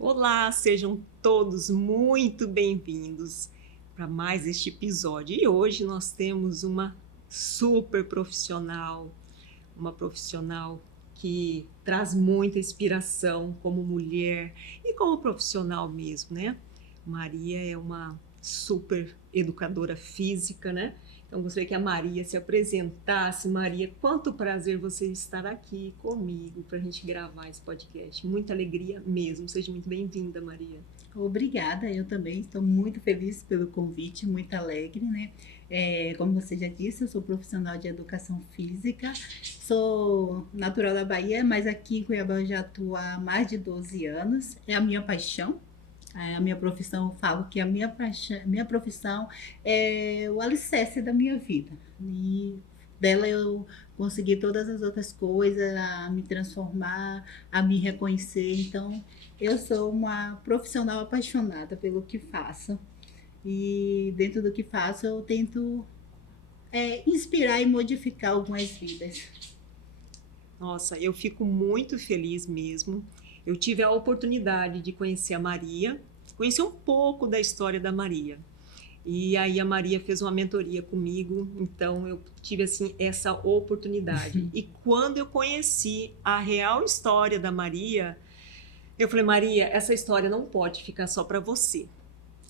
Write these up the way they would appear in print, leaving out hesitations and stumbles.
Olá, sejam todos muito bem-vindos para mais este episódio. E hoje nós temos uma super profissional, uma profissional que traz muita inspiração como mulher e como profissional mesmo, né? Maria é uma super educadora física, né? Então, gostaria que a Maria se apresentasse. Maria, quanto prazer você estar aqui comigo para a gente gravar esse podcast. Muita alegria mesmo. Seja muito bem-vinda, Maria. Obrigada, eu também estou muito feliz pelo convite, muito alegre, né? Como você já disse, eu sou profissional de educação física, sou natural da Bahia, mas aqui em Cuiabá eu já atuo há mais de 12 anos, é a minha paixão. A minha profissão, eu falo que a minha profissão é o alicerce da minha vida. E dela eu consegui todas as outras coisas, a me transformar, a me reconhecer. Então, eu sou uma profissional apaixonada pelo que faço. E dentro do que faço, eu tento inspirar e modificar algumas vidas. Nossa, eu fico muito feliz mesmo. Eu tive a oportunidade de conhecer a Maria, conhecer um pouco da história da Maria. E aí a Maria fez uma mentoria comigo, então eu tive assim essa oportunidade. E quando eu conheci a real história da Maria, eu falei: Maria, essa história não pode ficar só para você.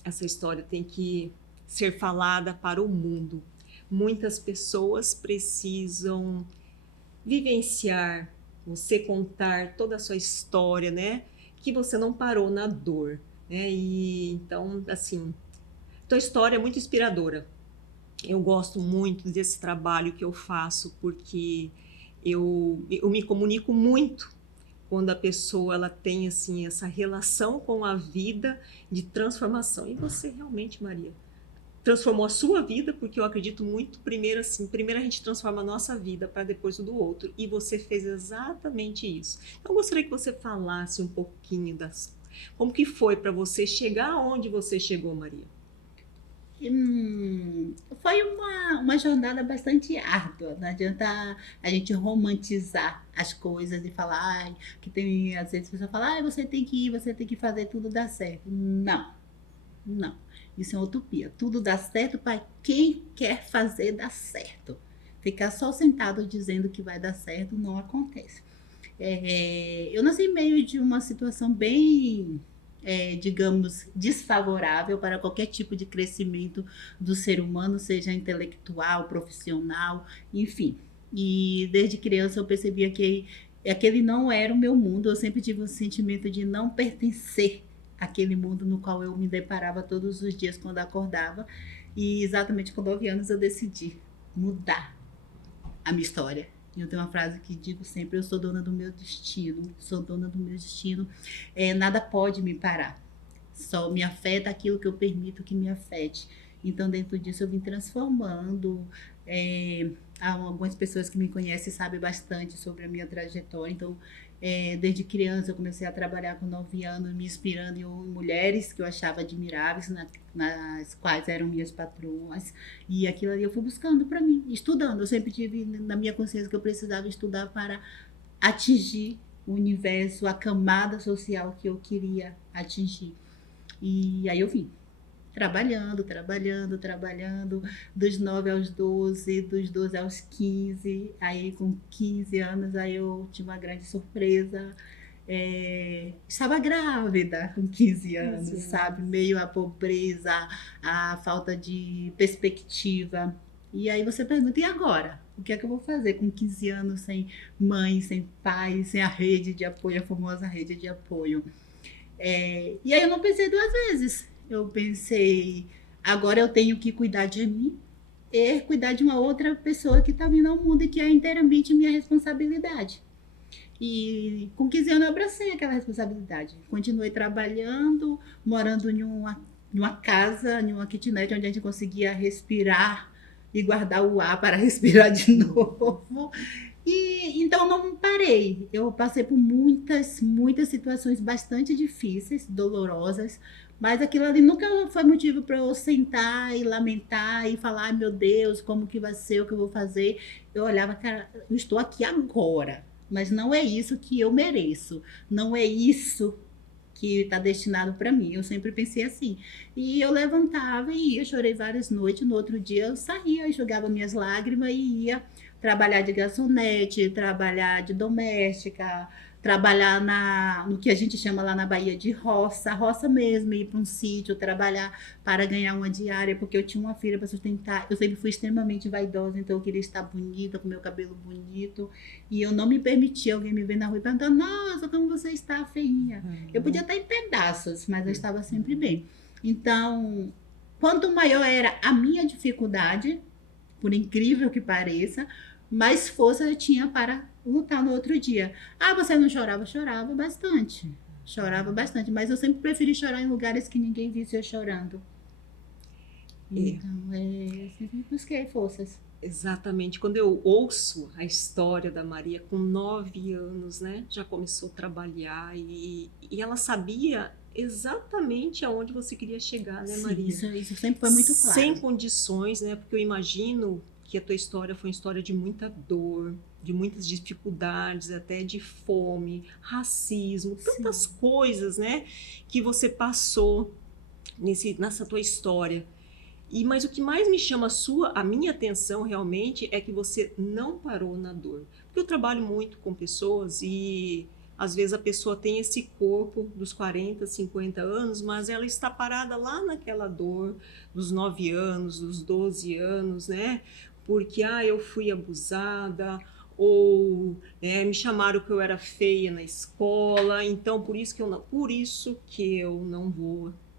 Essa história tem que ser falada para o mundo. Muitas pessoas precisam vivenciar, você contar toda a sua história, né? Que você não parou na dor, né? E então, assim, tua história é muito inspiradora. Eu gosto muito desse trabalho que eu faço porque eu me comunico muito quando a pessoa ela tem assim essa relação com a vida de transformação. E você realmente, Maria, transformou a sua vida, porque eu acredito muito, primeiro assim, primeiro a gente transforma a nossa vida para depois o do outro, e você fez exatamente isso. Então eu gostaria que você falasse um pouquinho das como que foi para você chegar onde você chegou, Maria. Foi uma jornada bastante árdua. Não adianta a gente romantizar as coisas e falar que tem, às vezes, a pessoa fala, você tem que ir, você tem que fazer tudo dar certo. Não, não. Isso é utopia. Tudo dá certo para quem quer fazer dar certo. Ficar só sentado dizendo que vai dar certo não acontece. Eu nasci em meio de uma situação bem, digamos, desfavorável para qualquer tipo de crescimento do ser humano, seja intelectual, profissional, enfim. E desde criança eu percebia que aquele não era o meu mundo, eu sempre tive um sentimento de não pertencer àquele mundo no qual eu me deparava todos os dias quando acordava. E exatamente com 9 anos eu decidi mudar a minha história. Eu tenho uma frase que digo sempre: eu sou dona do meu destino, sou dona do meu destino. Nada pode me parar. Só me afeta aquilo que eu permito que me afete. Então, dentro disso, eu vim transformando. Algumas pessoas que me conhecem sabem bastante sobre a minha trajetória. Então, desde criança, eu comecei a trabalhar com 9 anos, me inspirando em mulheres que eu achava admiráveis, nas quais eram minhas patroas. E aquilo ali eu fui buscando para mim, estudando. Eu sempre tive na minha consciência que eu precisava estudar para atingir o universo, a camada social que eu queria atingir. E aí eu vim trabalhando, trabalhando, trabalhando, dos 9 aos 12, dos 12 aos 15. Aí com 15 anos aí eu tive uma grande surpresa. Estava grávida com 15 anos, 15 sabe? anos. Meio a pobreza, a falta de perspectiva. E aí você pergunta, e agora? O que é que eu vou fazer com 15 anos sem mãe, sem pai, sem a rede de apoio, a famosa rede de apoio? E aí eu não pensei duas vezes. Eu pensei, agora eu tenho que cuidar de mim e cuidar de uma outra pessoa que está vindo ao mundo e que é inteiramente minha responsabilidade. E com 15 anos eu abracei aquela responsabilidade. Continuei trabalhando, morando em uma casa, em uma kitnet, onde a gente conseguia respirar e guardar o ar para respirar de novo. E então não parei. Eu passei por muitas, muitas situações bastante difíceis, dolorosas, mas aquilo ali nunca foi motivo para eu sentar e lamentar e falar, ai meu Deus, como que vai ser, o que eu vou fazer. Eu olhava, cara, eu estou aqui agora, mas não é isso que eu mereço. Não é isso que está destinado para mim. Eu sempre pensei assim. E eu levantava e ia, chorei várias noites. No outro dia eu saía, enxugava minhas lágrimas e ia trabalhar de garçonete, trabalhar de doméstica, trabalhar no que a gente chama lá na Bahia de roça, roça mesmo, ir para um sítio, trabalhar para ganhar uma diária, porque eu tinha uma filha para sustentar. Eu sempre fui extremamente vaidosa, então eu queria estar bonita, com meu cabelo bonito, e eu não me permitia alguém me ver na rua e perguntar: nossa, como você está, feinha? Eu podia estar em pedaços, mas eu estava sempre bem. Então, quanto maior era a minha dificuldade, por incrível que pareça, mais força eu tinha para lutar no outro dia. Ah, você não chorava? Chorava bastante. Chorava bastante, mas eu sempre preferi chorar em lugares que ninguém visse eu chorando. Então, eu sempre busquei forças. Exatamente. Quando eu ouço a história da Maria, com 9 anos, né, já começou a trabalhar e ela sabia exatamente aonde você queria chegar, né, Sim, Maria? isso sempre foi muito claro. Sem condições, né? Porque eu imagino que a tua história foi uma história de muita dor, de muitas dificuldades, até de fome, racismo, tantas coisas, né, que você passou nessa tua história. Mas o que mais me chama a minha atenção realmente é que você não parou na dor. Porque eu trabalho muito com pessoas e às vezes a pessoa tem esse corpo dos 40, 50 anos, mas ela está parada lá naquela dor dos 9 anos, dos 12 anos, né? Porque eu fui abusada, ou me chamaram que eu era feia na escola, então por isso que eu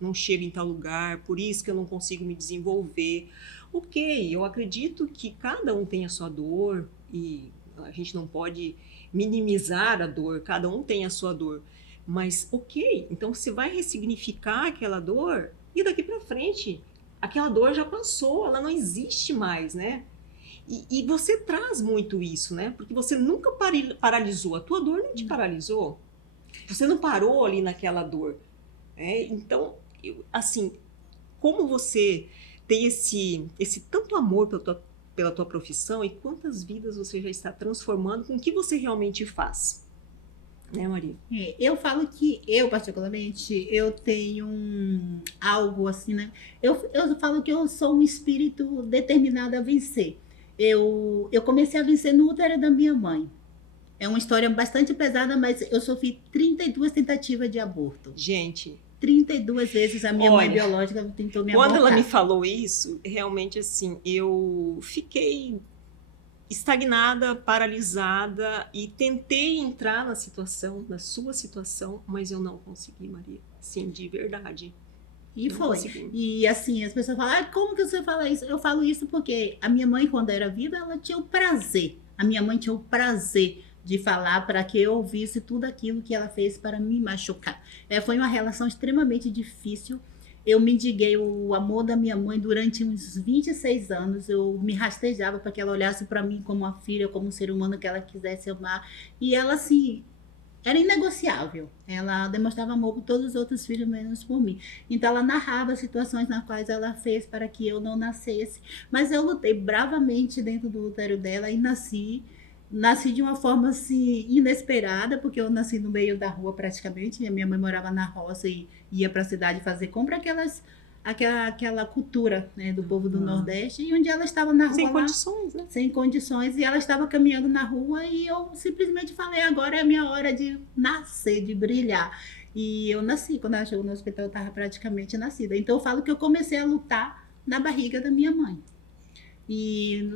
não chego em tal lugar, por isso que eu não consigo me desenvolver. Ok, eu acredito que cada um tem a sua dor e a gente não pode minimizar a dor, cada um tem a sua dor. Mas ok, então você vai ressignificar aquela dor e daqui para frente aquela dor já passou, ela não existe mais, né? E você traz muito isso, né? Porque você nunca paralisou, a tua dor não te paralisou. Você não parou ali naquela dor. Então, assim, como você tem esse tanto amor pela tua profissão e quantas vidas você já está transformando com o que você realmente faz, né, Maria? Eu falo que eu, particularmente, eu tenho algo assim, né? Eu falo que eu sou um espírito determinado a vencer. Eu comecei a vencer no útero da minha mãe. É uma história bastante pesada, mas eu sofri 32 tentativas de aborto. Gente, 32 vezes a minha mãe biológica tentou me abortar. Quando ela me falou isso, realmente assim, eu fiquei estagnada, paralisada e tentei entrar na sua situação, mas eu não consegui, Maria. Sim, de verdade. E não foi. Consegui. E assim, as pessoas falam: como que você fala isso? Eu falo isso porque a minha mãe, quando era viva, ela tinha o prazer. A minha mãe tinha o prazer de falar para que eu ouvisse tudo aquilo que ela fez para me machucar. Foi uma relação extremamente difícil. Eu mendiguei o amor da minha mãe durante uns 26 anos. Eu me rastejava para que ela olhasse para mim como uma filha, como um ser humano que ela quisesse amar. E ela, assim, era inegociável. Ela demonstrava amor por todos os outros filhos, menos por mim. Então, ela narrava situações nas quais ela fez para que eu não nascesse. Mas eu lutei bravamente dentro do útero dela e nasci de uma forma assim inesperada, porque eu nasci no meio da rua praticamente. A minha mãe morava na roça e ia para a cidade fazer compra, aquela cultura, né, do povo do Nordeste. E um dia ela estava na rua sem condições, né? Sem condições, e ela estava caminhando na rua e eu simplesmente falei: agora é a minha hora de nascer, de brilhar. E eu nasci. Quando ela chegou no hospital, eu estava praticamente nascida. Então eu falo que eu comecei a lutar na barriga da minha mãe. E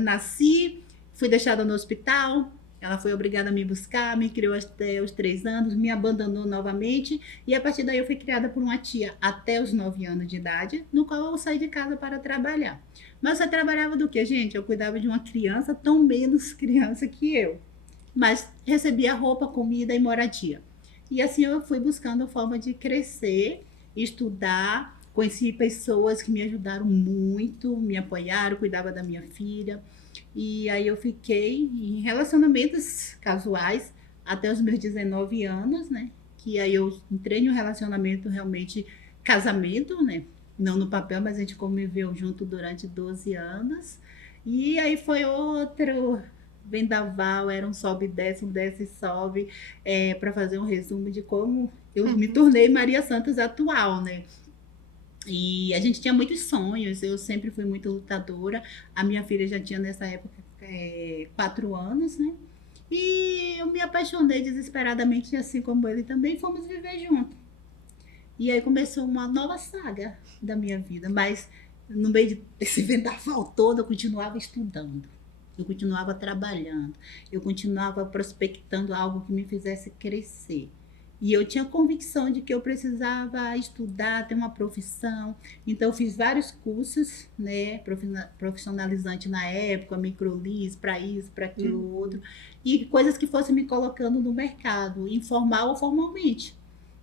nasci, fui deixada no hospital, ela foi obrigada a me buscar, me criou até os 3 anos, me abandonou novamente, e a partir daí eu fui criada por uma tia até os 9 anos de idade, no qual eu saí de casa para trabalhar. Mas eu trabalhava do quê, gente? Eu cuidava de uma criança, tão menos criança que eu, mas recebia roupa, comida e moradia. E assim eu fui buscando a forma de crescer, estudar. Conheci pessoas que me ajudaram muito, me apoiaram, cuidava da minha filha. E aí eu fiquei em relacionamentos casuais até os meus 19 anos, né? Que aí eu entrei em um relacionamento realmente, casamento, né? Não no papel, mas a gente conviveu junto durante 12 anos. E aí foi outro vendaval, era um sobe e desce e sobe, para fazer um resumo de como eu me tornei Maria Santos atual, né? E a gente tinha muitos sonhos, eu sempre fui muito lutadora. A minha filha já tinha nessa época 4 anos, né? E eu me apaixonei desesperadamente, assim como ele também, fomos viver juntos. E aí começou uma nova saga da minha vida, mas no meio desse vendaval todo eu continuava estudando, eu continuava trabalhando, eu continuava prospectando algo que me fizesse crescer. E eu tinha convicção de que eu precisava estudar, ter uma profissão. Então, eu fiz vários cursos, né, profissionalizante na época, microlis, para isso, para aquilo, outro. E coisas que fossem me colocando no mercado, informal ou formalmente.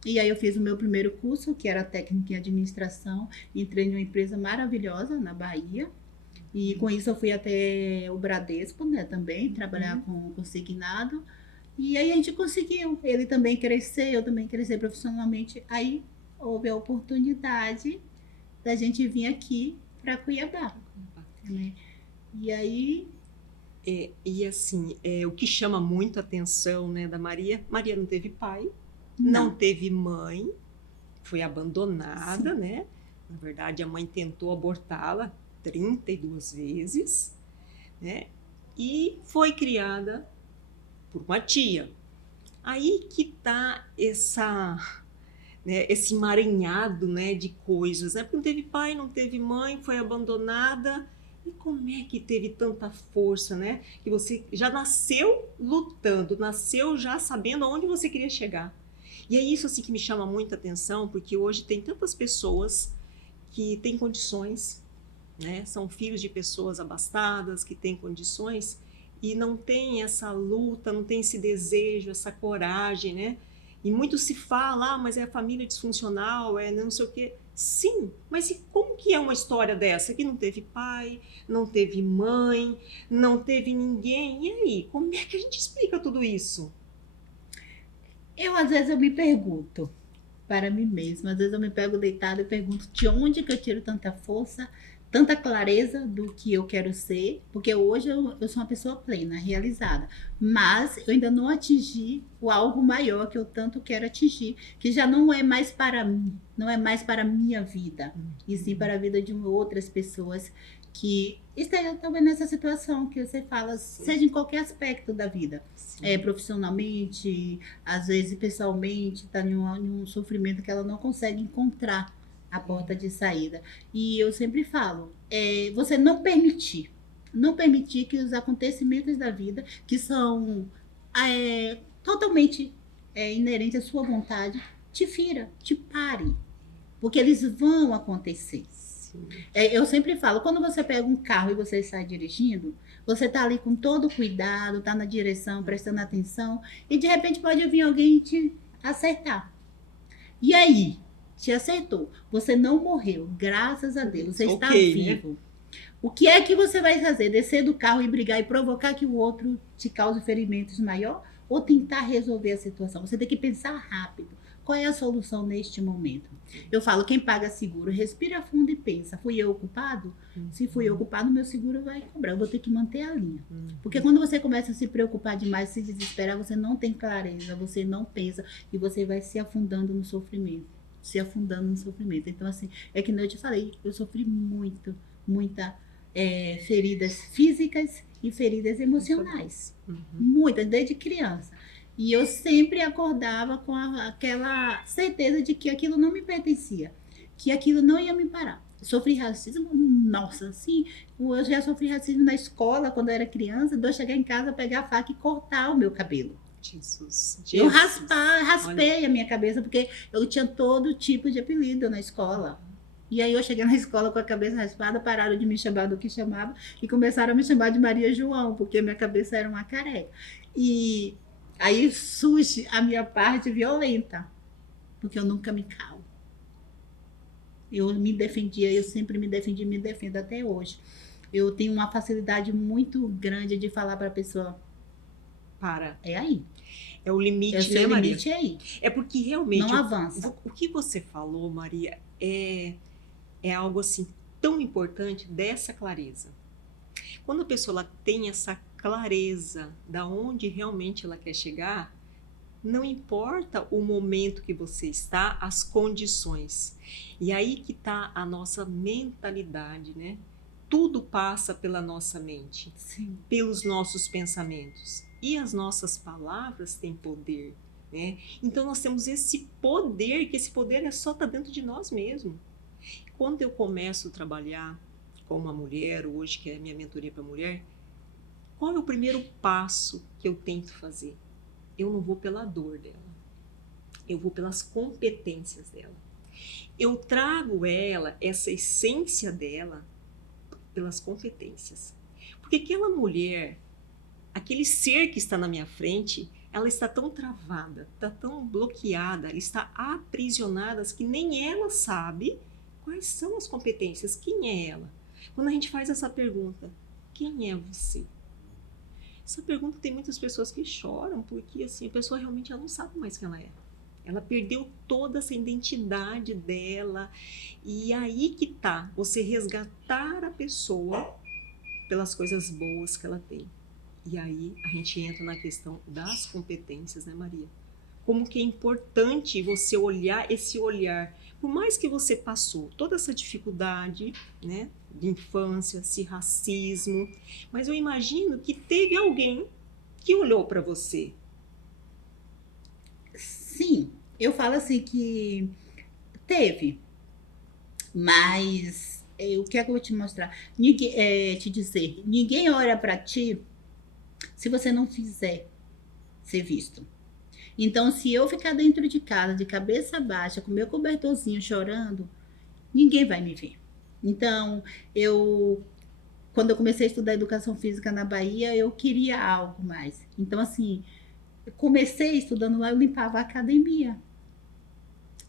E aí eu fiz o meu primeiro curso, que era técnica em administração. Entrei numa empresa maravilhosa na Bahia. E com isso eu fui até o Bradesco, né, também, trabalhar com consignado. E aí a gente conseguiu, ele também crescer, eu também crescer profissionalmente. Aí houve a oportunidade da gente vir aqui para Cuiabá, né? E aí... E assim, o que chama muito a atenção, né, da Maria, Maria não teve pai, não teve mãe, foi abandonada, sim, né? Na verdade, a mãe tentou abortá-la 32 vezes, né? E foi criada por uma tia. Aí que tá esse emaranhado, né, de coisas, né? Porque não teve pai, não teve mãe, foi abandonada. E como é que teve tanta força, né? Que você já nasceu lutando, nasceu já sabendo aonde você queria chegar. E é isso assim que me chama muita atenção, porque hoje tem tantas pessoas que têm condições, né? São filhos de pessoas abastadas, que têm condições, e não tem essa luta, não tem esse desejo, essa coragem, né? E muito se fala, mas é a família disfuncional, não sei o quê. Sim, mas e como que é uma história dessa? Que não teve pai, não teve mãe, não teve ninguém. E aí, como é que a gente explica tudo isso? Às vezes eu me pergunto para mim mesma, às vezes eu me pego deitada e pergunto de onde que eu tiro tanta força, tanta clareza do que eu quero ser, porque hoje eu sou uma pessoa plena, realizada, mas eu ainda não atingi o algo maior que eu tanto quero atingir, que já não é mais para mim, não é mais para a minha vida, e sim para a vida de outras pessoas que estejam também nessa situação que você fala, sim, seja em qualquer aspecto da vida, profissionalmente, às vezes pessoalmente, está em um sofrimento que ela não consegue encontrar a porta de saída. E eu sempre falo, você não permitir que os acontecimentos da vida, que são totalmente inerentes à sua vontade, te fira, te pare, porque eles vão acontecer. Eu sempre falo, quando você pega um carro e você sai dirigindo, você tá ali com todo cuidado, tá na direção, prestando atenção, e de repente pode vir alguém te acertar. E aí? Te acertou. Você não morreu, graças a Deus, você está vivo. Né? O que é que você vai fazer? Descer do carro e brigar e provocar que o outro te cause ferimentos maior? Ou tentar resolver a situação? Você tem que pensar rápido. Qual é a solução neste momento? Eu falo, quem paga seguro, respira fundo e pensa, fui eu o culpado? Se fui eu o culpado, meu seguro vai cobrar, eu vou ter que manter a linha. Porque quando você começa a se preocupar demais, se desesperar, você não tem clareza, você não pensa e você vai se afundando no sofrimento. Então, assim, é que eu te falei, eu sofri muita feridas físicas e feridas emocionais. Muitas, desde criança. E eu sempre acordava com aquela certeza de que aquilo não me pertencia, que aquilo não ia me parar. Sofri racismo, nossa, assim, eu já sofri racismo na escola quando eu era criança, de eu chegar em casa, pegar a faca e cortar o meu cabelo. Jesus. Eu raspei a minha cabeça, porque eu tinha todo tipo de apelido na escola. E aí eu cheguei na escola com a cabeça raspada, pararam de me chamar do que chamava e começaram a me chamar de Maria João, porque minha cabeça era uma careca. E aí surge a minha parte violenta, porque eu nunca me calo. Eu me defendia, eu sempre me defendi e me defendo até hoje. Eu tenho uma facilidade muito grande de falar para a pessoa, para. É aí. É o limite, né, Maria? O limite é aí. É porque realmente... Não avança. O que você falou, Maria, é algo assim tão importante dessa clareza. Quando a pessoa ela tem essa clareza da onde realmente ela quer chegar, Não importa o momento que você está, as condições. E aí que está a nossa mentalidade, né? Tudo passa pela nossa mente, Sim. pelos nossos pensamentos. E as nossas palavras têm poder, né? Então nós temos esse poder, que esse poder é só tá dentro de nós mesmos. Quando eu começo a trabalhar com uma mulher, hoje que é a minha mentoria para mulher, qual é o primeiro passo que eu tento fazer? Eu não vou pela dor dela, eu vou pelas competências dela. Eu trago ela, essa essência dela, pelas competências. Porque aquela mulher, aquele ser que está na minha frente, ela está tão travada, está tão bloqueada, ela está aprisionada que nem ela sabe quais são as competências, quem é ela. Quando a gente faz essa pergunta, quem é você? Essa pergunta tem muitas pessoas que choram, porque assim, a pessoa realmente ela não sabe mais quem ela é. Ela perdeu toda essa identidade dela. E aí que tá, você resgatar a pessoa pelas coisas boas que ela tem. E aí a gente entra na questão das competências, né, Maria? Como que é importante você olhar esse olhar. Por mais que você passou toda essa dificuldade, né, de infância, esse racismo, mas eu imagino que teve alguém que olhou para você. Sim, eu falo assim que teve, mas o que é que eu vou te mostrar? Te dizer, ninguém olha para ti se você não fizer ser visto. Então, se eu ficar dentro de casa, de cabeça baixa, com meu cobertorzinho chorando, ninguém vai me ver. Então, quando eu comecei a estudar educação física na Bahia, eu queria algo mais. Então, assim, eu comecei estudando lá, eu limpava a academia.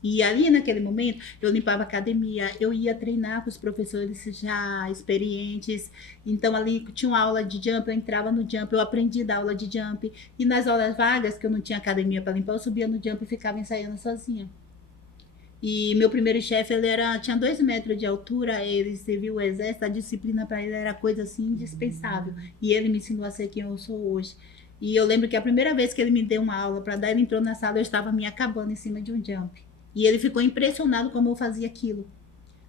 E ali, naquele momento, eu limpava a academia, eu ia treinar com os professores já experientes. Então, ali tinha uma aula de jump, eu entrava no jump, eu aprendi da aula de jump. E nas horas vagas, que eu não tinha academia para limpar, eu subia no jump e ficava ensaiando sozinha. E meu primeiro chefe, tinha 2 metros de altura, ele serviu o exército, a disciplina para ele era coisa assim indispensável. E ele me ensinou a ser quem eu sou hoje. E eu lembro que a primeira vez que ele me deu uma aula para dar, ele entrou na sala, eu estava me acabando em cima de um jump. E ele ficou impressionado como eu fazia aquilo,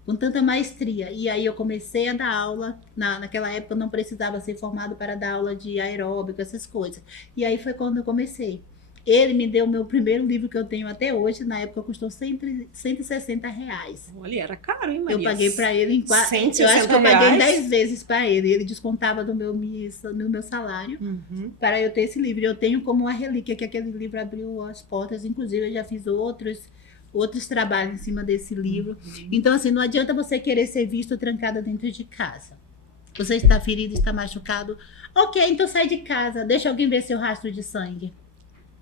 com tanta maestria. E aí eu comecei a dar aula. Naquela época eu não precisava ser formado para dar aula de aeróbico, essas coisas. E aí foi quando eu comecei. Ele me deu o meu primeiro livro que eu tenho até hoje. Na época custou R$ 160. Olha, era caro, hein, Maria? Eu paguei para ele em 160 eu acho que eu paguei reais? 10 vezes para ele. Ele descontava no meu salário para eu ter esse livro. Eu tenho como uma relíquia que aquele livro abriu as portas. Inclusive, eu já fiz outros trabalhos em cima desse livro. Então, assim, não adianta você querer ser visto trancada dentro de casa. Você está ferido, está machucado. Ok, então sai de casa. Deixa alguém ver seu rastro de sangue.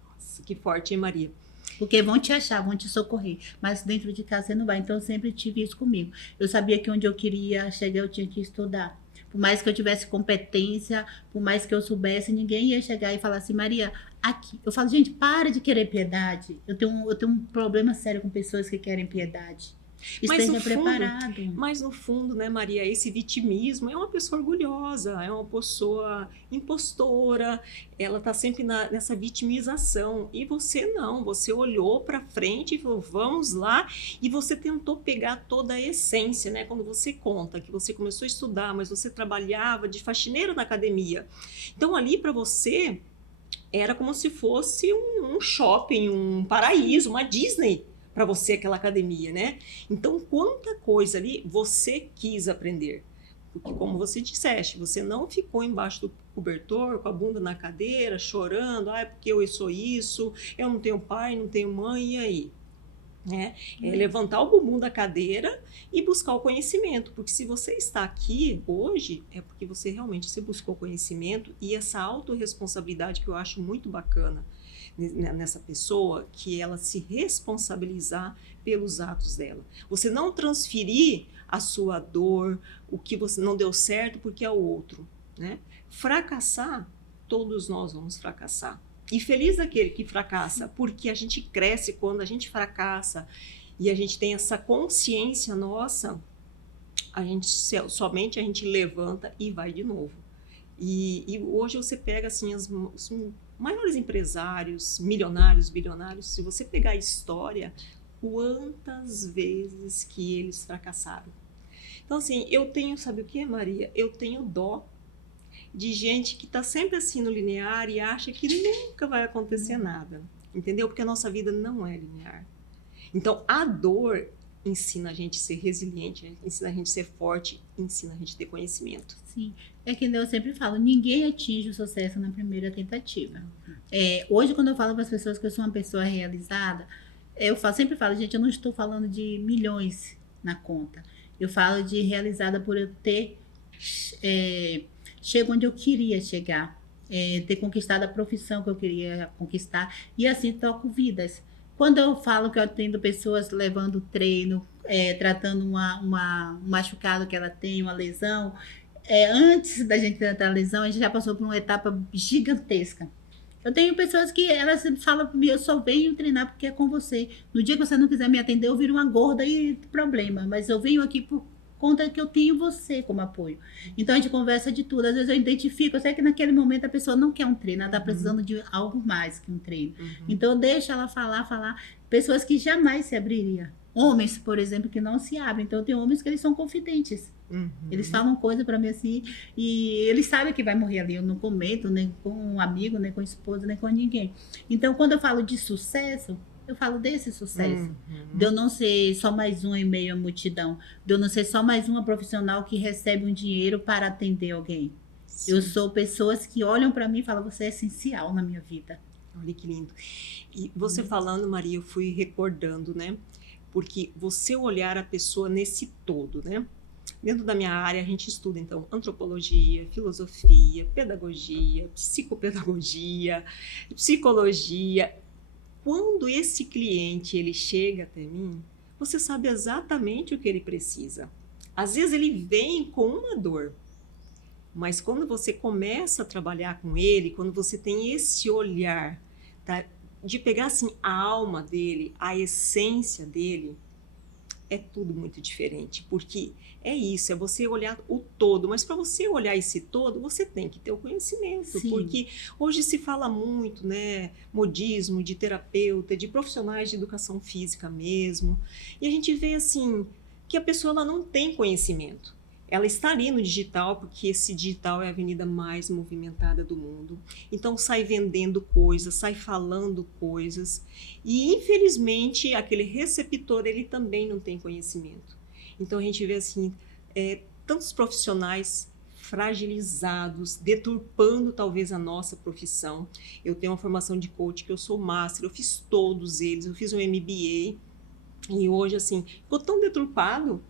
Nossa, que forte, hein, Maria? Porque vão te achar, vão te socorrer. Mas dentro de casa você não vai. Então, eu sempre tive isso comigo. Eu sabia que onde eu queria chegar, eu tinha que estudar. Por mais que eu tivesse competência, por mais que eu soubesse, ninguém ia chegar e falar assim, Maria, aqui. Eu falo, gente, para de querer piedade. Eu tenho um problema sério com pessoas que querem piedade. Esteja preparado. Mas no fundo, né, Maria, esse vitimismo é uma pessoa orgulhosa, é uma pessoa impostora, ela tá sempre nessa vitimização. E você não, você olhou para frente e falou, vamos lá, e você tentou pegar toda a essência, né? Quando você conta que você começou a estudar, mas você trabalhava de faxineira na academia. Então ali para você era como se fosse um shopping, um paraíso, uma Disney para você aquela academia, né? Então, quanta coisa ali você quis aprender. Porque, como você disseste, você não ficou embaixo do cobertor, com a bunda na cadeira, chorando, porque eu sou isso, eu não tenho pai, não tenho mãe, e aí? É levantar o bumbum da cadeira e buscar o conhecimento, porque se você está aqui hoje, é porque você realmente buscou conhecimento e essa autorresponsabilidade que eu acho muito bacana nessa pessoa, que ela se responsabilizar pelos atos dela. Você não transferir a sua dor, o que você não deu certo porque é o outro, né? Fracassar, todos nós vamos fracassar. E feliz daquele que fracassa, porque a gente cresce quando a gente fracassa e a gente tem essa consciência nossa, somente a gente levanta e vai de novo. E hoje você pega assim maiores empresários, milionários, bilionários, se você pegar a história, quantas vezes que eles fracassaram. Então, assim, eu tenho, sabe o que, Maria? Eu tenho dó de gente que está sempre assim no linear e acha que nunca vai acontecer nada, entendeu? Porque a nossa vida não é linear. Então, a dor ensina a gente a ser resiliente, ensina a gente a ser forte, ensina a gente a ter conhecimento. Sim, é que eu sempre falo, ninguém atinge o sucesso na primeira tentativa. Hoje, quando eu falo para as pessoas que eu sou uma pessoa realizada, sempre falo, gente, eu não estou falando de milhões na conta. Eu falo de realizada por eu ter chego onde eu queria chegar, ter conquistado a profissão que eu queria conquistar e assim toco vidas. Quando eu falo que eu atendo pessoas levando treino, tratando um machucado que ela tem, uma lesão, antes da gente tratar a lesão, a gente já passou por uma etapa gigantesca. Eu tenho pessoas que elas falam para mim, eu só venho treinar porque é com você. No dia que você não quiser me atender, eu viro uma gorda e problema. Mas eu venho aqui por conta que eu tenho você como apoio. Então a gente conversa de tudo. Às vezes eu identifico, eu sei que naquele momento a pessoa não quer um treino, ela está precisando de algo mais que um treino. Então eu deixo ela falar. Pessoas que jamais se abririam. Homens, por exemplo, que não se abrem. Então tem homens que eles são confidentes. Eles falam coisa para mim assim e eles sabem que vai morrer ali. Eu não comento nem com um amigo, nem com esposa, nem com ninguém. Então, quando eu falo de sucesso, eu falo desse sucesso. De eu não ser só mais um em meio à multidão. De eu não ser só mais uma profissional que recebe um dinheiro para atender alguém. Sim. Eu sou pessoas que olham para mim e falam, você é essencial na minha vida. Olha que lindo. E você falando, Maria, eu fui recordando, né? Porque você olhar a pessoa nesse todo, né? Dentro da minha área, a gente estuda, então, antropologia, filosofia, pedagogia, psicopedagogia, psicologia. Quando esse cliente ele chega até mim, você sabe exatamente o que ele precisa. Às vezes ele vem com uma dor, mas quando você começa a trabalhar com ele, quando você tem esse olhar, tá, de pegar assim, a alma dele, a essência dele, é tudo muito diferente, porque é isso, é você olhar o todo, mas para você olhar esse todo, você tem que ter o conhecimento. Sim. Porque hoje se fala muito, né, modismo, de terapeuta, de profissionais de educação física mesmo, e a gente vê assim, que a pessoa ela não tem conhecimento. Ela está ali no digital, porque esse digital é a avenida mais movimentada do mundo. Então, sai vendendo coisas, sai falando coisas. E, infelizmente, aquele receptor, ele também não tem conhecimento. Então, a gente vê, assim, tantos profissionais fragilizados, deturpando, talvez, a nossa profissão. Eu tenho uma formação de coach, que eu sou master, eu fiz todos eles, eu fiz um MBA. E hoje, assim, ficou tão deturpado,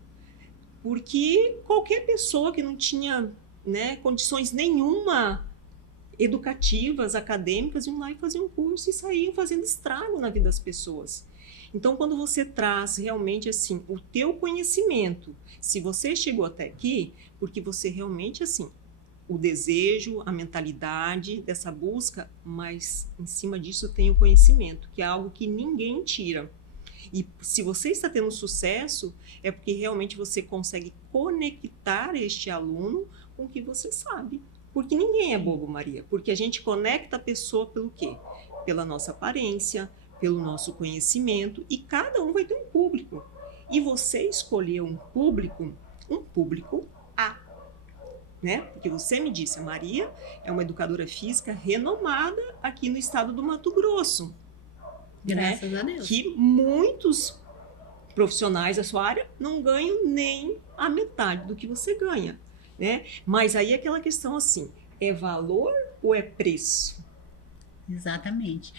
porque qualquer pessoa que não tinha, né, condições nenhuma educativas, acadêmicas, iam lá e faziam um curso e saíam fazendo estrago na vida das pessoas. Então, quando você traz realmente assim, o teu conhecimento, se você chegou até aqui, porque você realmente, assim, o desejo, a mentalidade dessa busca, mas em cima disso tem o conhecimento, que é algo que ninguém tira. E se você está tendo sucesso, é porque realmente você consegue conectar este aluno com o que você sabe. Porque ninguém é bobo, Maria. Porque a gente conecta a pessoa pelo quê? Pela nossa aparência, pelo nosso conhecimento. E cada um vai ter um público. E você escolheu um público A. Né? Porque você me disse, a Maria é uma educadora física renomada aqui no estado do Mato Grosso. Graças a Deus. Que muitos profissionais da sua área não ganham nem a metade do que você ganha, né? Mas aí é aquela questão assim, é valor ou é preço? Exatamente.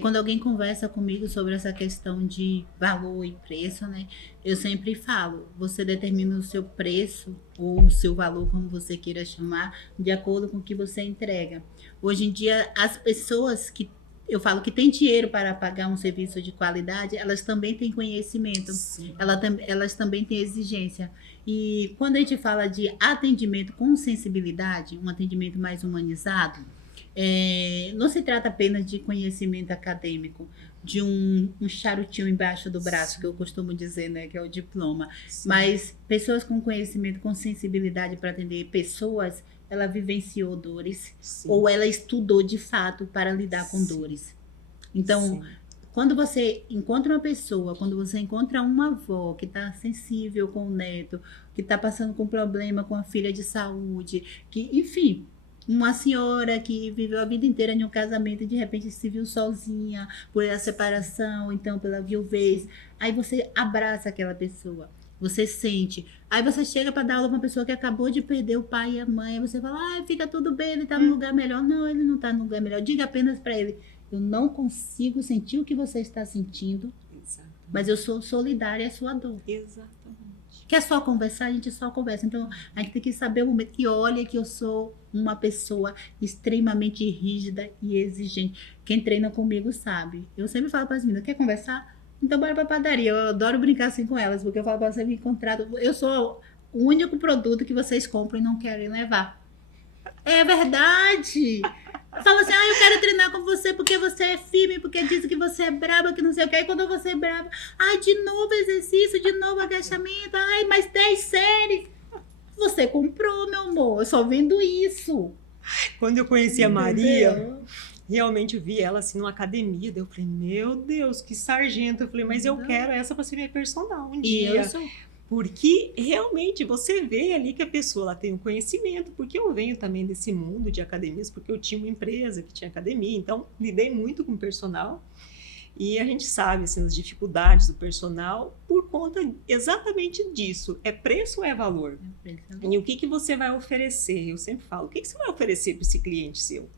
Quando alguém conversa comigo sobre essa questão de valor e preço, né? Eu sempre falo, você determina o seu preço ou o seu valor, como você queira chamar, de acordo com o que você entrega. Hoje em dia, as pessoas que eu falo que tem dinheiro para pagar um serviço de qualidade, elas também têm conhecimento, elas também têm exigência. E quando a gente fala de atendimento com sensibilidade, um atendimento mais humanizado, Não se trata apenas de conhecimento acadêmico, de um charutinho embaixo do braço, que eu costumo dizer, né, que é o diploma. Sim. Mas pessoas com conhecimento, com sensibilidade para atender pessoas, ela vivenciou dores, Sim. ou ela estudou de fato para lidar com Sim. dores. Então, Sim. quando você encontra uma pessoa, quando você encontra uma avó que está sensível com o neto, que está passando com problema com a filha de saúde, que, enfim, uma senhora que viveu a vida inteira em um casamento e de repente se viu sozinha por a separação, então pela viuvez, aí você abraça aquela pessoa. Você sente. Aí você chega para dar aula para uma pessoa que acabou de perder o pai e a mãe. Aí você fala, fica tudo bem, ele está no lugar melhor. Não, ele não está no lugar melhor. Diga apenas para ele, eu não consigo sentir o que você está sentindo, Exatamente. mas eu sou solidária à sua dor. Exatamente. Quer só conversar? A gente só conversa. Então, a gente tem que saber o momento. E olha que eu sou uma pessoa extremamente rígida e exigente. Quem treina comigo sabe. Eu sempre falo para as meninas, quer conversar? Então bora pra padaria. Eu adoro brincar assim com elas, porque eu falo para você me encontrar. Eu sou o único produto que vocês compram e não querem levar. É verdade! Fala assim, eu quero treinar com você porque você é firme, porque diz que você é braba, que não sei o que. Aí quando você é braba, de novo exercício, de novo agachamento, mais 10 séries. Você comprou, meu amor, eu só vendo isso. Quando eu conheci a Maria, realmente eu vi ela assim numa academia, daí eu falei, meu Deus, que sargento. Eu falei, mas eu quero essa para ser minha personal um dia. Eu sou. Porque realmente você vê ali que a pessoa ela tem um conhecimento, porque eu venho também desse mundo de academias, porque eu tinha uma empresa que tinha academia, então lidei muito com personal. E a gente sabe assim, as dificuldades do personal por conta exatamente disso. É preço ou é valor? E o que você vai oferecer? Eu sempre falo, o que você vai oferecer para esse cliente seu?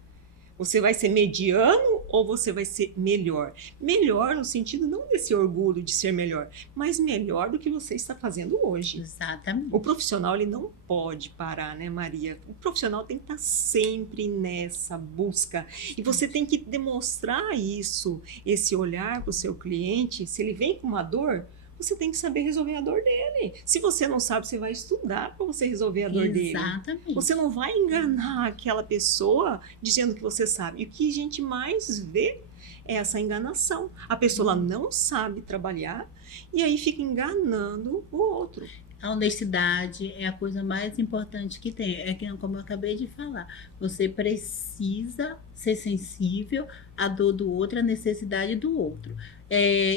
Você vai ser mediano ou você vai ser melhor? Melhor no sentido não desse orgulho de ser melhor, mas melhor do que você está fazendo hoje. Exatamente. O profissional ele não pode parar, né, Maria? O profissional tem que estar sempre nessa busca. E você tem que demonstrar isso, esse olhar para o seu cliente. Se ele vem com uma dor, você tem que saber resolver a dor dele. Se você não sabe, você vai estudar para você resolver a dor dele. Exatamente. Você não vai enganar aquela pessoa dizendo que você sabe. E o que a gente mais vê é essa enganação. A pessoa não sabe trabalhar e aí fica enganando o outro. A honestidade é a coisa mais importante que tem. É que, como eu acabei de falar, você precisa ser sensível à dor do outro, à necessidade do outro.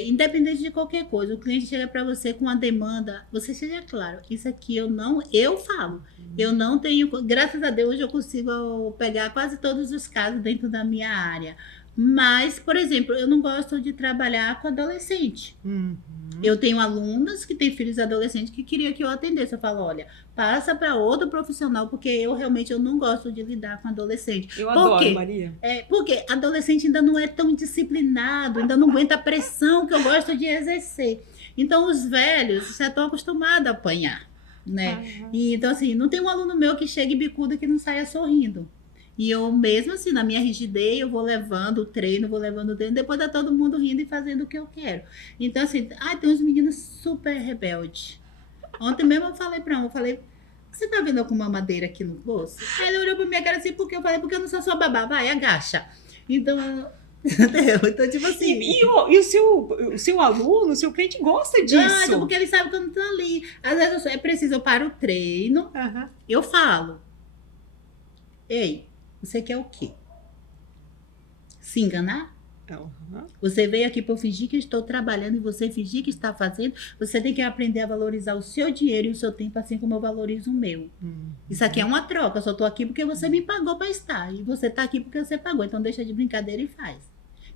Independente de qualquer coisa, o cliente chega para você com uma demanda, você seja claro, isso aqui eu falo, eu não tenho, graças a Deus eu consigo pegar quase todos os casos dentro da minha área. Mas, por exemplo, eu não gosto de trabalhar com adolescente. Eu tenho alunas que têm filhos adolescentes que queria que eu atendesse. Eu falo, olha, passa para outro profissional, porque eu não gosto de lidar com adolescente. Eu adoro, Maria. Porque adolescente ainda não é tão disciplinado, ainda não aguenta a pressão que eu gosto de exercer. Então, os velhos já estão acostumados a apanhar, né? E, então, assim, não tem um aluno meu que chegue bicudo que não saia sorrindo. E eu mesmo assim, na minha rigidez, eu vou levando o treino, depois tá todo mundo rindo e fazendo o que eu quero. Então assim, tem uns meninos super rebeldes. Ontem mesmo eu falei pra você tá vendo alguma madeira aqui no bolso? Aí ele olhou pra minha cara assim, porque eu não sou sua babá, vai, agacha. Então, entendeu? Então, tipo assim... E o seu aluno, o seu cliente gosta disso. Porque ele sabe que eu não tô ali. Às vezes é preciso, eu paro o treino, eu falo, ei, você quer o quê? Se enganar? Você veio aqui para eu fingir que estou trabalhando e você fingir que está fazendo. Você tem que aprender a valorizar o seu dinheiro e o seu tempo assim como eu valorizo o meu. Isso aqui é uma troca. Eu só estou aqui porque você me pagou para estar. E você está aqui porque você pagou. Então deixa de brincadeira e faz.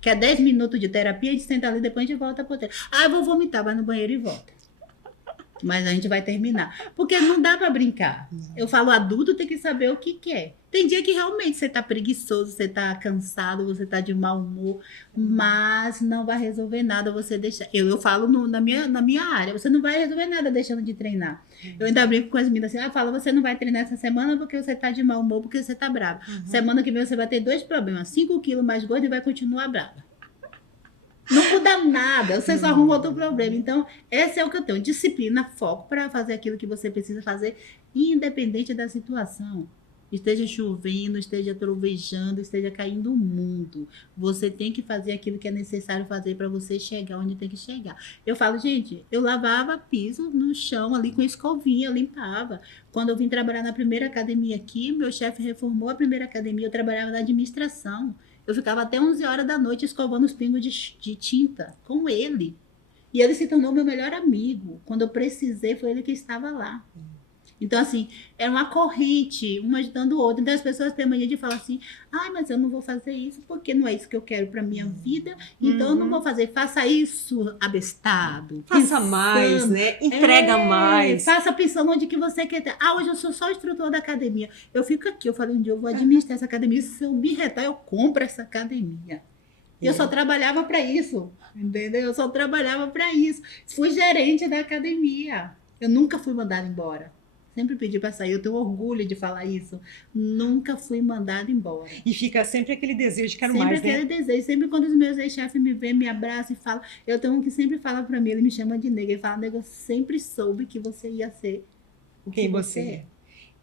Quer 10 minutos de terapia, a gente senta ali e depois a gente volta para o treino. Eu vou vomitar, vai no banheiro e volta. Mas a gente vai terminar. Porque não dá para brincar. Eu falo, adulto tem que saber o que quer. Tem dia que realmente você tá preguiçoso, você tá cansado, você tá de mau humor, mas não vai resolver nada você deixar. Eu falo na minha área, você não vai resolver nada deixando de treinar. Eu ainda brinco com as meninas assim, fala, você não vai treinar essa semana porque você tá de mau humor, porque você tá brava. Semana que vem você vai ter 2 problemas, 5 quilos mais gordo e vai continuar brava. Não muda nada, você só arruma outro problema. Então, esse é o que eu tenho. Disciplina, foco para fazer aquilo que você precisa fazer, independente da situação. esteja chovendo, esteja trovejando, esteja caindo o mundo. Você tem que fazer aquilo que é necessário fazer para você chegar onde tem que chegar. Eu falo, gente, eu lavava piso no chão ali com escovinha, limpava. Quando eu vim trabalhar na primeira academia aqui, meu chefe reformou a primeira academia, eu trabalhava na administração. Eu ficava até 11 horas da noite escovando os pingos de tinta com ele. E ele se tornou meu melhor amigo. Quando eu precisei, foi ele que estava lá. Então, assim, era uma corrente, uma ajudando o outro. Então, as pessoas têm mania de falar assim, ai, mas eu não vou fazer isso porque não é isso que eu quero para minha vida. Então, eu não vou fazer. Faça isso, abestado. Faça mais, né? Entrega mais. Faça pensando onde que você quer ter. Ah, hoje eu sou só instrutor da academia. Eu fico aqui, eu falei, um dia eu vou administrar essa academia. Se eu me retar, eu compro essa academia. Eu só trabalhava para isso, entendeu? Eu só trabalhava para isso. Fui gerente da academia. Eu nunca fui mandada embora. Sempre pedi para sair. Eu tenho orgulho de falar isso. Nunca fui mandada embora. E fica sempre aquele desejo de quero sempre mais, aquele né? desejo. Sempre quando os meus ex-chefes me veem, me abraçam e falam. Eu tenho um que sempre fala para mim, ele me chama de nega. Ele fala, nega, eu sempre soube que você ia ser o que Quem você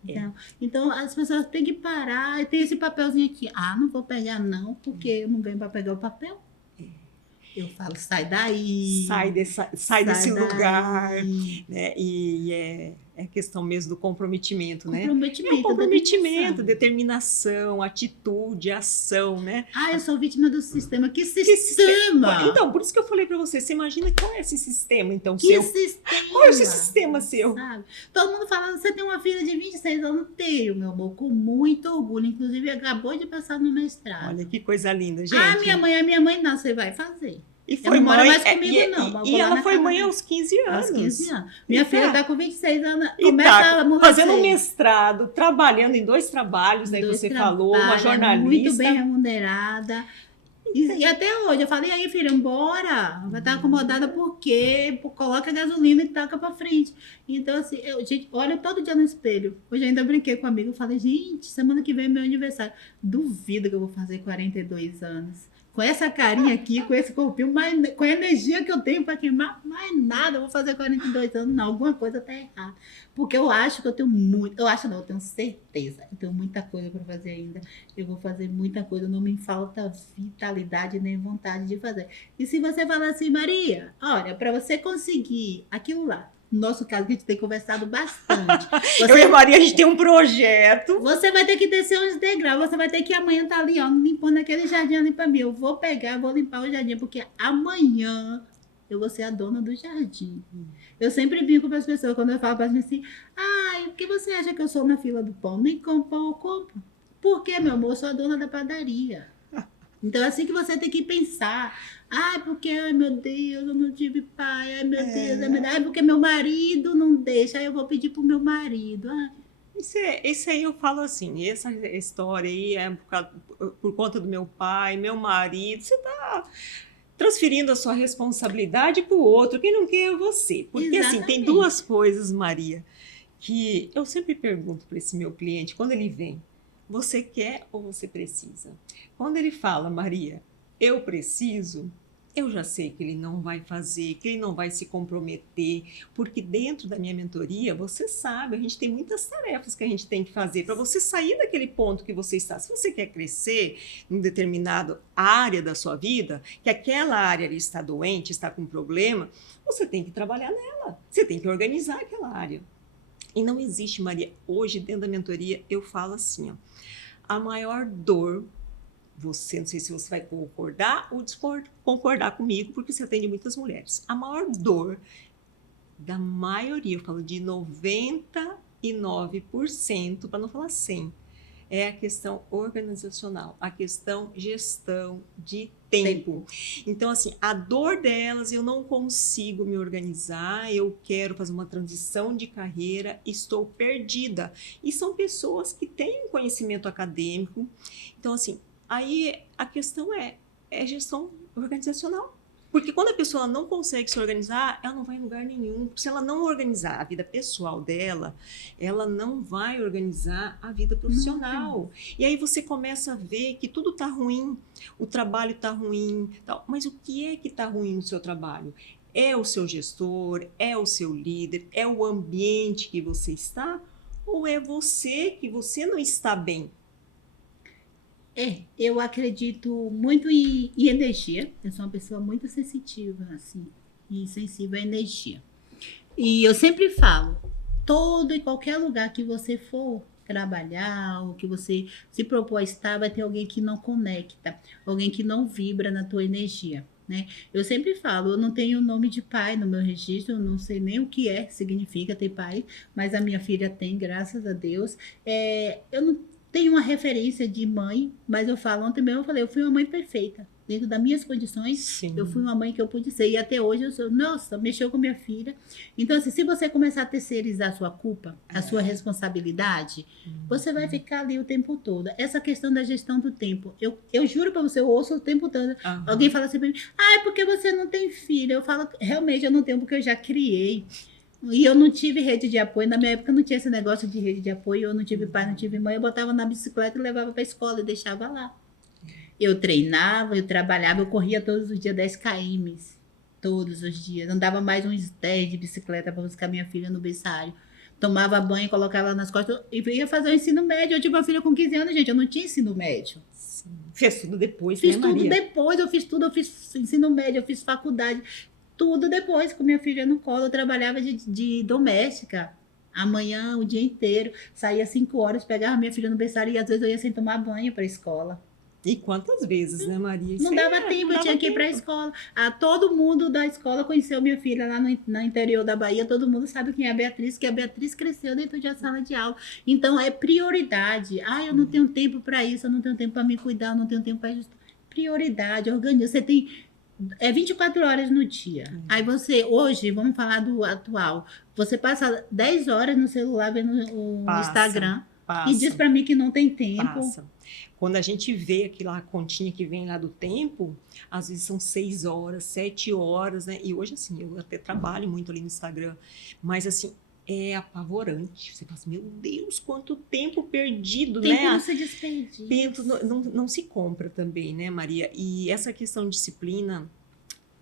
você é. Então, as pessoas têm que parar e ter esse papelzinho aqui. Ah, não vou pegar não, porque eu não ganho para pegar o papel. Eu falo, sai daí. Sai desse daí. lugar, né? E é questão mesmo do comprometimento, né? Comprometimento. É um comprometimento, determinação, atitude, ação, né? Ah, eu sou vítima do sistema. Que sistema? Então, por isso que eu falei para você, você imagina qual é esse sistema, então, que seu? sistema? Qual é esse sistema seu? Sabe? Todo mundo fala, você tem uma filha de 26 anos? Tenho, meu amor, com muito orgulho. Inclusive, acabou de passar no mestrado. Olha que coisa linda, gente. Ah, minha mãe, não, você vai fazer. E foi não mora mãe, mais comigo, não. E ela foi mãe aos 15 anos. Aos 15 anos. Minha filha está com 26 anos, E começa a morrer. fazendo um mestrado, trabalhando em 2 trabalhos, né, que você falou, uma jornalista. Muito bem remunerada. E até hoje, eu falei, aí, filha, bora. Vai estar acomodada por quê? Coloca gasolina e taca pra frente. Então, assim, gente, olha todo dia no espelho. Hoje eu ainda brinquei com um amigo, eu falei, gente, semana que vem é meu aniversário. Duvido que eu vou fazer 42 anos. Com essa carinha aqui, com esse corpinho, com a energia que eu tenho para queimar, mais nada, eu vou fazer 42 anos, não, alguma coisa tá errada. Porque eu acho que eu tenho muito, eu tenho certeza, eu tenho muita coisa para fazer ainda, eu vou fazer muita coisa, não me falta vitalidade nem vontade de fazer. E se você falar assim, Maria, olha, para você conseguir aquilo lá, no nosso caso, que a gente tem conversado bastante. Eu e a Maria, a gente tem um projeto. Você vai ter que descer uns degraus, você vai ter que amanhã estar ali, ó, limpando aquele jardim ali para mim. Eu vou pegar, vou limpar o jardim, porque amanhã eu vou ser a dona do jardim. Eu sempre brinco para as pessoas, quando eu falo para elas assim, ai, o que você acha que eu sou na fila do pão? Nem com pão eu compro. Por quê, meu amor? Eu sou a dona da padaria. Então, é assim que você tem que pensar. Ai, porque, ai, meu Deus, eu não tive pai. Ai, meu Deus, ai, porque meu marido não deixa. Aí eu vou pedir pro meu marido. Ai. Isso aí eu falo assim, essa história aí é por conta do meu pai, meu marido. Você tá transferindo a sua responsabilidade pro outro. Quem não quer é você. Porque, assim, tem 2 coisas, Maria, que eu sempre pergunto para esse meu cliente, quando ele vem. Você quer ou você precisa? Quando ele fala, Maria, eu preciso, eu já sei que ele não vai fazer, que ele não vai se comprometer, porque dentro da minha mentoria, você sabe, a gente tem muitas tarefas que a gente tem que fazer para você sair daquele ponto que você está. Se você quer crescer em determinada área da sua vida, que aquela área ali está doente, está com problema, você tem que trabalhar nela, você tem que organizar aquela área. E não existe, Maria, hoje dentro da mentoria eu falo assim, ó, a maior dor, não sei se você vai concordar ou concordar comigo, porque você atende muitas mulheres, a maior dor da maioria, eu falo de 99%, para não falar 100%, é a questão organizacional, a questão gestão de tempo. Então, assim, a dor delas, eu não consigo me organizar, eu quero fazer uma transição de carreira, estou perdida. E são pessoas que têm conhecimento acadêmico. Então, assim, aí a questão é gestão organizacional. Porque quando a pessoa não consegue se organizar, ela não vai em lugar nenhum. Se ela não organizar a vida pessoal dela, ela não vai organizar a vida profissional. E aí você começa a ver que tudo está ruim, o trabalho está ruim. Tal. Mas o que é que está ruim no seu trabalho? É o seu gestor, é o seu líder, é o ambiente que você está? Ou é você que você não está bem? Eu acredito muito em energia. Eu sou uma pessoa muito sensitiva, assim, e sensível à energia. E eu sempre falo, todo e qualquer lugar que você for trabalhar, ou que você se propor a estar, vai ter alguém que não conecta, alguém que não vibra na tua energia, né? Eu sempre falo, eu não tenho nome de pai no meu registro, eu não sei nem o que significa ter pai, mas a minha filha tem, graças a Deus. Eu não tenho uma referência de mãe, mas eu falo, ontem mesmo eu falei, eu fui uma mãe perfeita. Dentro das minhas condições, eu fui Sim. uma mãe que eu pude ser. E até hoje eu sou, nossa, mexeu com minha filha. Então, assim, se você começar a terceirizar a sua culpa, a sua responsabilidade, você vai ficar ali o tempo todo. Essa questão da gestão do tempo, eu juro pra você, eu ouço o tempo todo. Alguém Aham. fala assim pra mim, é porque você não tem filho. Eu falo, realmente eu não tenho porque eu já criei. E eu não tive rede de apoio. Na minha época não tinha esse negócio de rede de apoio. Eu não tive pai, não tive mãe. Eu botava na bicicleta e levava pra escola e deixava lá. Eu treinava, eu trabalhava, eu corria todos os dias 10 km. Todos os dias. Andava mais uns 10 de bicicleta para buscar minha filha no berçário. Tomava banho, colocava ela nas costas e ia fazer o ensino médio. Eu tive uma filha com 15 anos, gente. Eu não tinha ensino médio. Sim. Fez tudo depois, né, Fiz tudo Maria? depois, eu fiz tudo, eu fiz ensino médio, eu fiz faculdade. Tudo depois, com minha filha no colo. Eu trabalhava de doméstica. Amanhã, o dia inteiro. Saía 5 horas, pegava minha filha no berçário e às vezes eu ia sem tomar banho para a escola. E quantas vezes, né, Maria? Não dava tempo, Não eu dava tinha que ir para a tempo. escola. Todo mundo da escola conheceu minha filha lá no interior da Bahia. Todo mundo sabe quem é a Beatriz, que a Beatriz cresceu dentro de uma sala de aula. Então, é prioridade. Eu não tenho tempo para isso, eu não tenho tempo para me cuidar, eu não tenho tempo para ajustar. Prioridade, organiza. Você tem 24 horas no dia. Aí você, hoje, vamos falar do atual, você passa 10 horas no celular vendo o Passa, Instagram e diz passa, para mim que não tem tempo. passa. Quando a gente vê aquilo lá, a continha que vem lá do tempo, às vezes são 6 horas, 7 horas, né? E hoje, assim, eu até trabalho muito ali no Instagram, mas, assim, é apavorante. Você fala assim, meu Deus, quanto tempo perdido, Tempo não né? se desperdiça. Tempo não se compra também, né, Maria? E essa questão de disciplina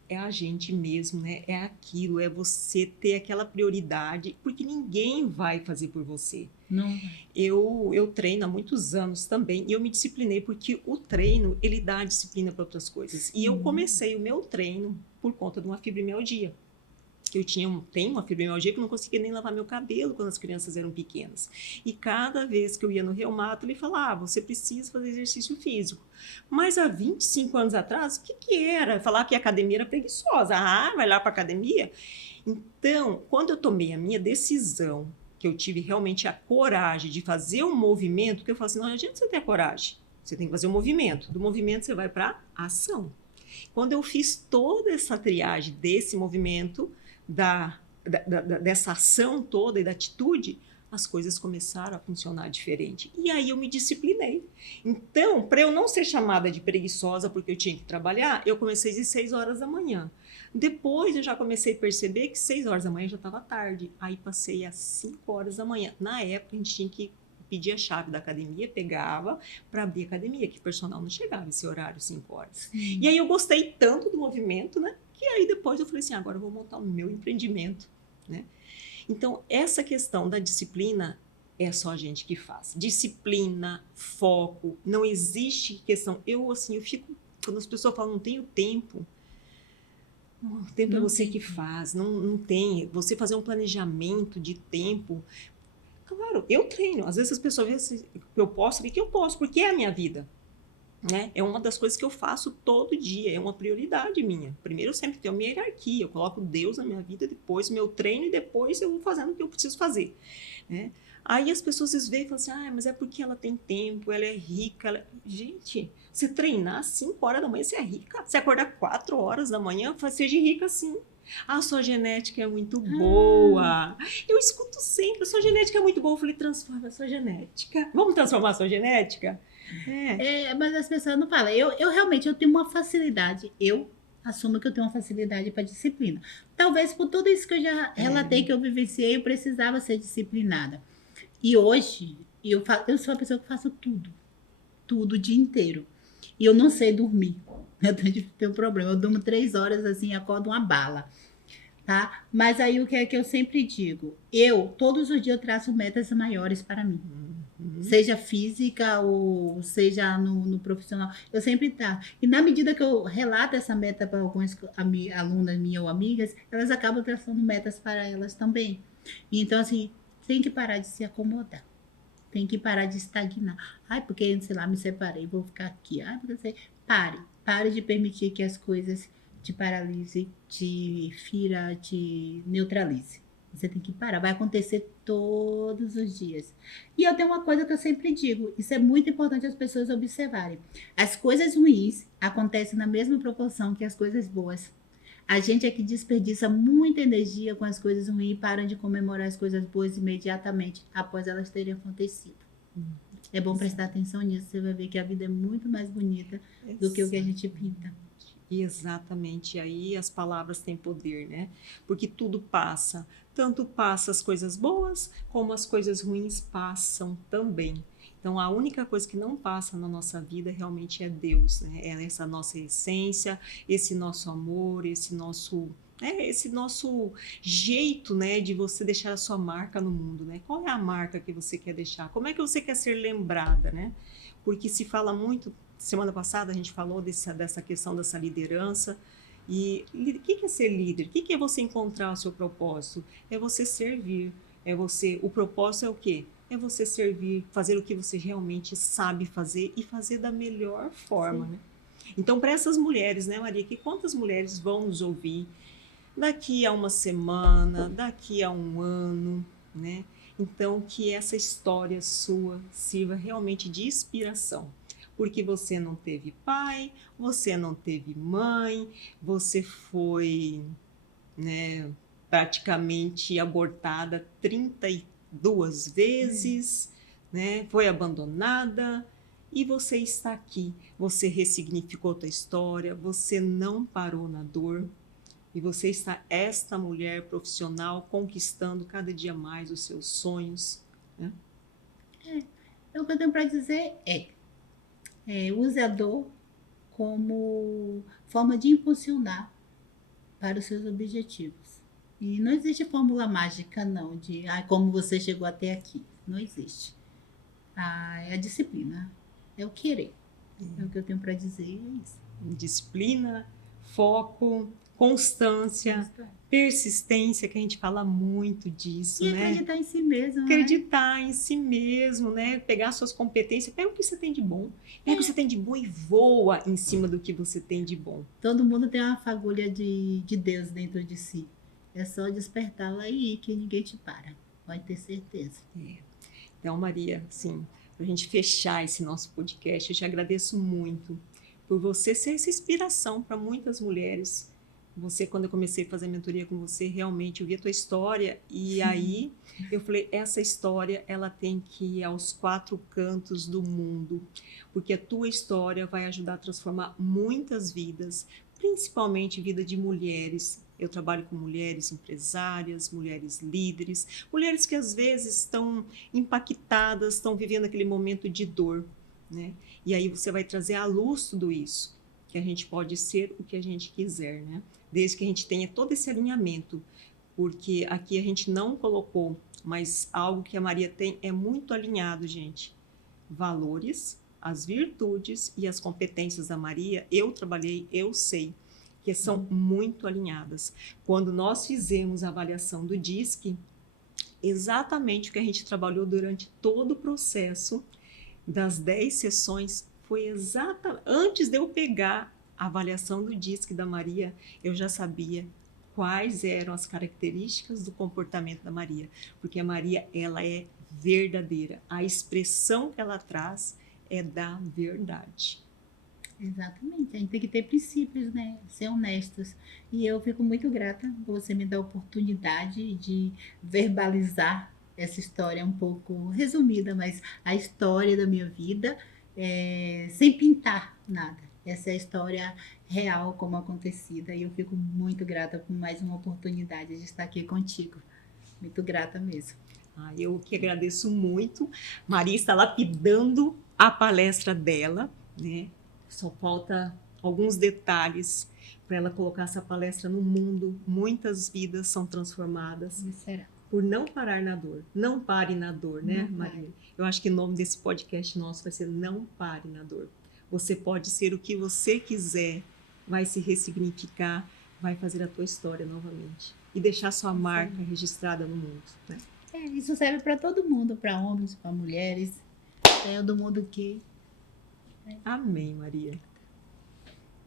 é a gente mesmo, né? É aquilo, é você ter aquela prioridade, porque ninguém vai fazer por você. Não. Eu treino há muitos anos também e eu me disciplinei porque o treino, ele dá disciplina para outras coisas. E eu comecei o meu treino por conta de uma fibromialgia. Eu tenho uma fibromialgia que eu não conseguia nem lavar meu cabelo quando as crianças eram pequenas. E cada vez que eu ia no reumato, ele falava, você precisa fazer exercício físico. Mas há 25 anos atrás, o que era? Falar que a academia era preguiçosa. Vai lá para a academia? Então, quando eu tomei a minha decisão, que eu tive realmente a coragem de fazer um movimento, porque eu falo assim, não adianta você ter a coragem, você tem que fazer um movimento. Do movimento você vai para a ação. Quando eu fiz toda essa triagem desse movimento, dessa ação toda e da atitude, as coisas começaram a funcionar diferente. E aí eu me disciplinei. Então, para eu não ser chamada de preguiçosa porque eu tinha que trabalhar, eu comecei às 6 horas da manhã. Depois eu já comecei a perceber que 6 horas da manhã já estava tarde. Aí passei às 5 horas da manhã. Na época a gente tinha que pedir a chave da academia, pegava para abrir a academia, que o personal não chegava esse horário, 5 horas. E aí eu gostei tanto do movimento, né? Que aí depois eu falei assim, agora eu vou montar o meu empreendimento, né? Então, essa questão da disciplina é só a gente que faz. Disciplina, foco, não existe questão. Eu fico, quando as pessoas falam, não tenho tempo, o tempo é você que faz, não tem. Você fazer um planejamento de tempo. Claro, eu treino. Às vezes as pessoas veem assim, que eu posso, que eu posso, porque é a minha vida. Né? É uma das coisas que eu faço todo dia, é uma prioridade minha. Primeiro eu sempre tenho a minha hierarquia, eu coloco Deus na minha vida, depois meu treino e depois eu vou fazendo o que eu preciso fazer. Né? Aí as pessoas às vezes veem e falam assim, mas é porque ela tem tempo, ela é rica. Gente, você treinar às 5 horas da manhã, você é rica. Você acordar 4 horas da manhã, seja rica sim. A sua genética é muito boa. Eu escuto sempre, a sua genética é muito boa. Eu falei, transforma a sua genética. Vamos transformar a sua genética? Mas as pessoas não falam. Eu realmente tenho uma facilidade. Eu assumo que eu tenho uma facilidade para disciplina. Talvez por tudo isso que eu já relatei, que eu vivenciei, eu precisava ser disciplinada. E hoje, eu sou uma pessoa que faço tudo. Tudo o dia inteiro. E eu não sei dormir. Eu tenho um problema. Eu durmo 3 horas assim, acordo uma bala. tá? Mas aí o que é que eu sempre digo? Todos os dias eu traço metas maiores para mim. Seja física ou seja no profissional, eu sempre tá. E na medida que eu relato essa meta para algumas alunas minhas ou amigas, elas acabam traçando metas para elas também. Então, assim, tem que parar de se acomodar. Tem que parar de estagnar. Ai, porque, sei lá, me separei, vou ficar aqui. Ai, porque você... Pare de permitir que as coisas te paralise, te fira, te neutralize. Você tem que parar. Vai acontecer todos os dias. E eu tenho uma coisa que eu sempre digo: isso é muito importante as pessoas observarem. As coisas ruins acontecem na mesma proporção que as coisas boas. A gente é que desperdiça muita energia com as coisas ruins e param de comemorar as coisas boas imediatamente após elas terem acontecido. É bom prestar atenção nisso, você vai ver que a vida é muito mais bonita do que o que a gente pinta. Exatamente, aí as palavras têm poder, né? Porque tudo passa, tanto passa as coisas boas, como as coisas ruins passam também. Então, a única coisa que não passa na nossa vida realmente é Deus, né? É essa nossa essência, esse nosso amor, esse nosso jeito, né, de você deixar a sua marca no mundo, né? Qual é a marca que você quer deixar? Como é que você quer ser lembrada, né? Porque se fala muito. Semana passada a gente falou dessa questão dessa liderança. E o que é ser líder? O que é você encontrar o seu propósito? É você servir. O propósito é o quê? É você servir, fazer o que você realmente sabe fazer e fazer da melhor forma, né? Então, para essas mulheres, né, Maria, que quantas mulheres vão nos ouvir daqui a uma semana, daqui a um ano, né? Então, que essa história sua sirva realmente de inspiração. Porque você não teve pai, você não teve mãe, você foi, né, praticamente abortada 32 vezes, né, foi abandonada e você está aqui. Você ressignificou a tua história, você não parou na dor e você está esta mulher profissional conquistando cada dia mais os seus sonhos, né? O que eu tenho para dizer use a dor como forma de impulsionar para os seus objetivos. E não existe fórmula mágica, não, de como você chegou até aqui. Não existe. É a disciplina, é o querer. É o que eu tenho para dizer, é isso. Disciplina, foco, constância, persistência, que a gente fala muito disso, e né? acreditar em si mesmo, acreditar em si mesmo, né? Pegar suas competências, pega o que você tem de bom, pega o que você tem de bom e voa em cima do que você tem de bom. Todo mundo tem uma fagulha de Deus dentro de si. É só despertá-la aí que ninguém te para. Pode ter certeza. Então, Maria, assim, para a gente fechar esse nosso podcast, eu te agradeço muito por você ser essa inspiração para muitas mulheres. Você, quando eu comecei a fazer mentoria com você, realmente eu vi a tua história e aí eu falei, essa história ela tem que ir aos 4 cantos do mundo, porque a tua história vai ajudar a transformar muitas vidas, principalmente vida de mulheres. Eu trabalho com mulheres empresárias, mulheres líderes, mulheres que às vezes estão impactadas, estão vivendo aquele momento de dor, né? E aí você vai trazer à luz tudo isso, que a gente pode ser o que a gente quiser, né? Desde que a gente tenha todo esse alinhamento, porque aqui a gente não colocou, mas algo que a Maria tem é muito alinhado, gente. Valores, as virtudes e as competências da Maria, eu trabalhei, eu sei, que são muito alinhadas. Quando nós fizemos a avaliação do DISC, exatamente o que a gente trabalhou durante todo o processo das 10 sessões foi exatamente antes de eu pegar a avaliação do DISC da Maria, eu já sabia quais eram as características do comportamento da Maria, porque a Maria, ela é verdadeira. A expressão que ela traz é da verdade. Exatamente, a gente tem que ter princípios, né? Ser honestos. E eu fico muito grata por você me dar a oportunidade de verbalizar essa história um pouco resumida, mas a história da minha vida sem pintar nada. Essa é a história real como acontecida e eu fico muito grata por mais uma oportunidade de estar aqui contigo. Muito grata mesmo. Eu que agradeço muito. Maria está lapidando a palestra dela, né? Só falta alguns detalhes para ela colocar essa palestra no mundo. Muitas vidas são transformadas Será? por não parar na dor. Não pare na dor, né, Não Maria? pare. Eu acho que o nome desse podcast nosso vai ser Não Pare na Dor. Você pode ser o que você quiser, vai se ressignificar, vai fazer a tua história novamente e deixar sua marca registrada no mundo, né? Isso serve para todo mundo, para homens, para mulheres, do mundo que Amém, Maria.